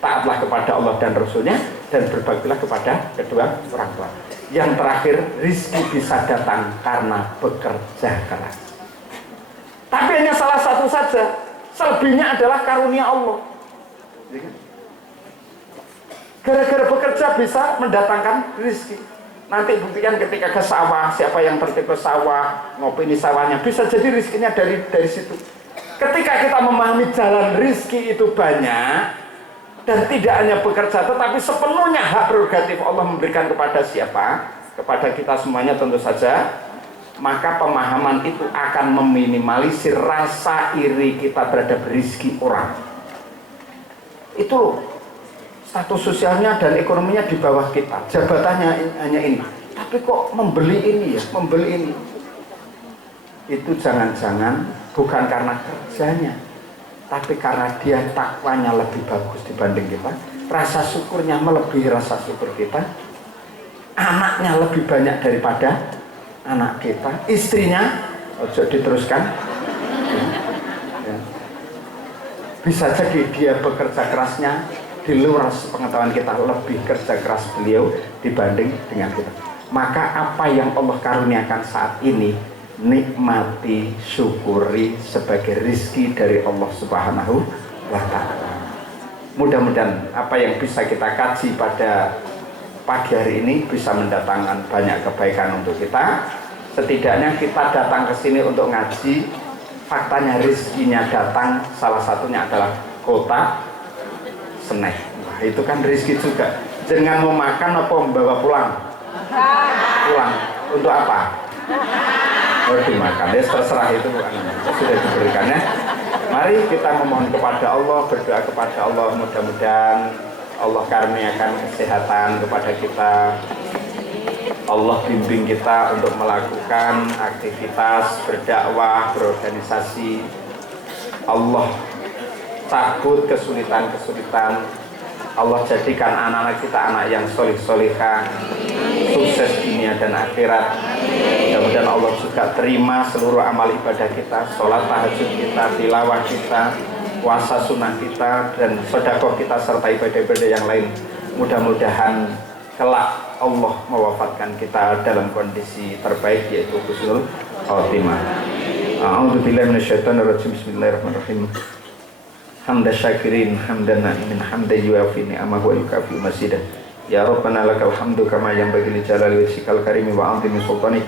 taatlah kepada Allah dan Rasulnya, dan berbaktilah kepada kedua orang tua. Yang terakhir, rizki bisa datang karena bekerja keras. Tapi hanya salah satu saja, selebihnya adalah karunia Allah. Gara-gara bekerja bisa mendatangkan rizki. Nanti buktikan ketika ke sawah, siapa yang tertib ke sawah, ngopi di sawahnya, bisa jadi rizkinya dari situ. Ketika kita memahami jalan rizki itu banyak, dan tidak hanya bekerja, tetapi sepenuhnya hak prerogatif Allah memberikan kepada siapa? Kepada kita semuanya tentu saja. Maka pemahaman itu akan meminimalisir rasa iri kita terhadap rizki orang. Itu status sosialnya dan ekonominya di bawah kita, jabatannya hanya ini, tapi kok membeli ini ya, membeli ini. Itu jangan-jangan bukan karena kerjanya, tapi karena dia takwanya lebih bagus dibanding kita, rasa syukurnya melebihi rasa syukur kita, anaknya lebih banyak daripada anak kita, istrinya, ojo diteruskan, ya. Bisa jadi dia bekerja kerasnya di luar pengetahuan kita, lebih kerja keras beliau dibanding dengan kita. Maka apa yang Allah karuniakan saat ini, nikmati, syukuri sebagai rizki dari Allah Subhanahu wa Ta'ala. Mudah-mudahan apa yang bisa kita kaji pada pagi hari ini bisa mendatangkan banyak kebaikan untuk kita. Setidaknya kita datang ke sini untuk ngaji, faktanya rizkinya datang, salah satunya adalah kota Senen. Nah, itu kan rezeki juga. Jangan mau makan apa membawa pulang? Pulang. Untuk apa? Oh, dimakan. Ya terserah itu sudah diberikannya. Mari kita memohon kepada Allah, berdoa kepada Allah, mudah-mudahan Allah karuniakan kesehatan kepada kita. Allah bimbing kita untuk melakukan aktivitas berdakwah, berorganisasi. Allah cabut kesulitan-kesulitan. Allah jadikan anak-anak kita anak yang solih-solihah, sukses dunia dan akhirat. Mudah-mudahan Allah juga terima seluruh amal ibadah kita, sholat tahajud kita, tilawah kita, puasa sunnah kita, dan sedekah kita serta ibadah-ibadah yang lain. Mudah-mudahan kelak Allah mewafatkan kita dalam kondisi terbaik, yaitu husnul khotimah. A'udzubillahi minasyaitonir rajim. Bismillahirrahmanirrahim. hamda syakirin hamdan na'imin hamda yuafi ni'amahu wa yukafi masidah. Ya Rabbana lakal hamdu kama yanbaghi li jalali wajhikal karimi wa 'azimi sultanik.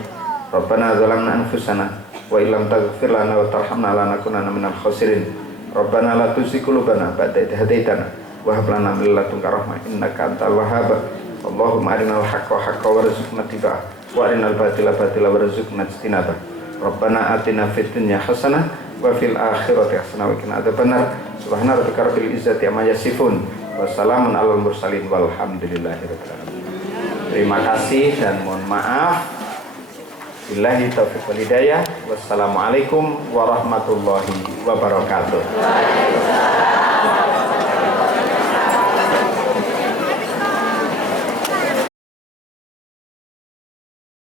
Rabbana zalamna anfusana wa illam taghfir lana wa tarhamna lanakunanna minal khasirin. Rabbana la tuzigh qulubana ba'da idh hadaitana wa hab lana min ladunka rahmah innaka antal wahhab. Allahumma arinal haqqa haqqan warzuqna ittiba'ah wa arinal batila batila warzuqna ijtinabah. Rabbana atina fid dunya hasanah wa fil akhirati hasanah wa qina adzabannar. Subhana rabbika rabbil izzati amma yasifun wa salamun alal mursalin walhamdulillahirabbil alamin. Terima kasih dan mohon maaf. Billahi taufiq wal hidayah. Wassalamualaikum warahmatullahi wabarakatuh.